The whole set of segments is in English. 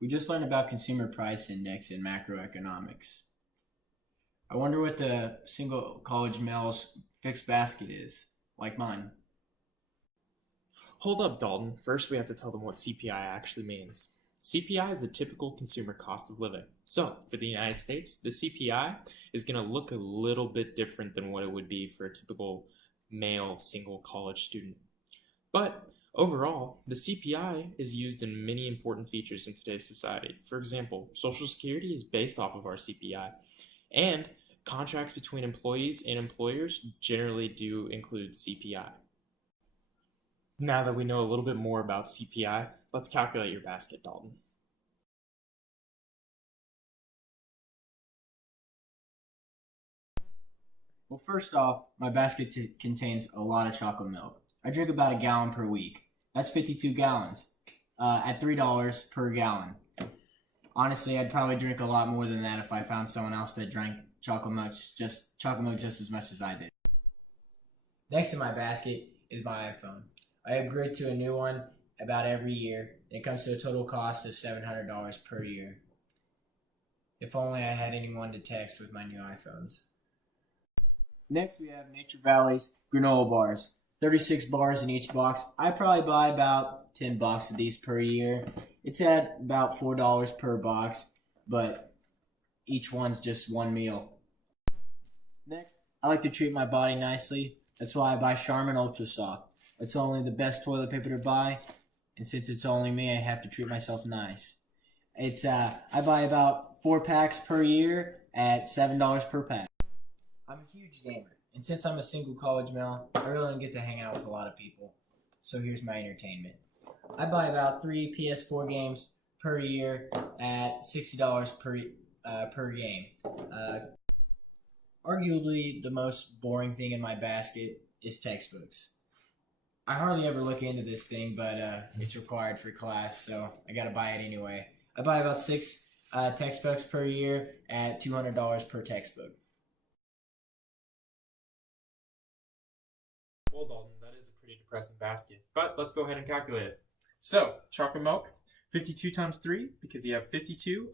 We just learned about consumer price index in macroeconomics. I wonder what the single college male's fixed basket is, like mine. Hold up, Dalton. First, we have to tell them what CPI actually means. CPI is the typical consumer cost of living. So, for the United States, the CPI is going to look a little bit different than what it would be for a typical male single college student. But overall, the CPI is used in many important features in today's society. For example, Social Security is based off of our CPI, and contracts between employees and employers generally do include CPI. Now that we know a little bit more about CPI, let's calculate your basket, Dalton. Well, first off, my basket contains a lot of chocolate milk. I drink about a gallon per week. That's 52 gallons at $3 per gallon. Honestly, I'd probably drink a lot more than that if I found someone else that drank chocolate milk just as much as I did. Next in my basket is my iPhone. I upgrade to a new one about every year, and it comes to a total cost of $700 per year. If only I had anyone to text with my new iPhones. Next, we have Nature Valley's granola bars. 36 bars in each box. I probably buy about 10 boxes of these per year. It's at about $4 per box, but each one's just one meal. Next, I like to treat my body nicely. That's why I buy Charmin Ultra Soft. It's only the best toilet paper to buy, and since it's only me, I have to treat myself nice. I buy about 4 packs per year at $7 per pack. I'm a huge gamer, and since I'm a single college male, I really don't get to hang out with a lot of people. So here's my entertainment. I buy about 3 PS4 games per year at $60 per game. Arguably, the most boring thing in my basket is textbooks. I hardly ever look into this thing, but it's required for class, so I gotta buy it anyway. I buy about 6 textbooks per year at $200 per textbook. Well, Dalton, that is a pretty depressing basket, but let's go ahead and calculate it. So, chocolate milk, 52 times 3, because you have 52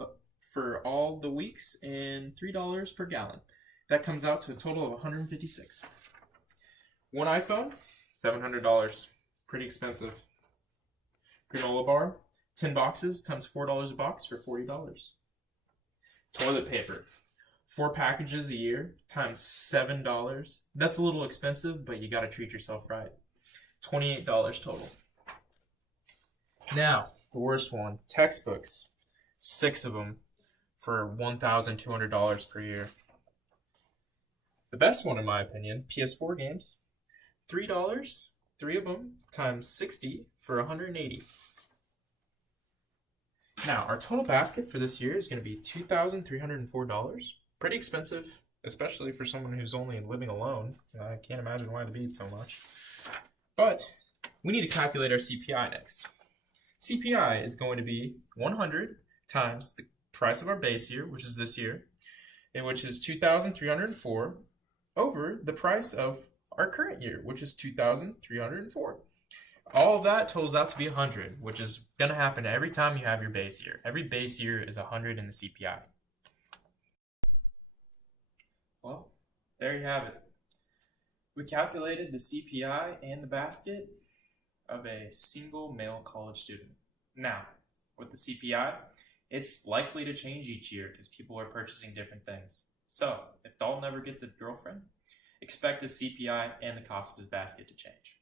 for all the weeks, and $3 per gallon. That comes out to a total of 156. One iPhone, $700. Pretty expensive. Granola bar, 10 boxes times $4 a box for $40. Toilet paper, 4 packages a year times $7. That's a little expensive, but you got to treat yourself right. $28 total. Now, the worst one, textbooks. 6 of them for $1,200 per year. The best one, in my opinion, PS4 games. $3, 3 of them times 60 for $180. Now, our total basket for this year is going to be $2,304. Pretty expensive, especially for someone who's only living alone. I can't imagine why they be so much. But we need to calculate our CPI next. CPI is going to be 100 times the price of our base year, which is this year, and which is $2,304, over the price of our current year, which is $2,304. All of that totals out to be 100, which is going to happen every time you have your base year. Every base year is 100 in the CPI. Well, there you have it. We calculated the CPI and the basket of a single male college student. Now, with the CPI, it's likely to change each year because people are purchasing different things. So, if Dalton ever gets a girlfriend, expect his CPI and the cost of his basket to change.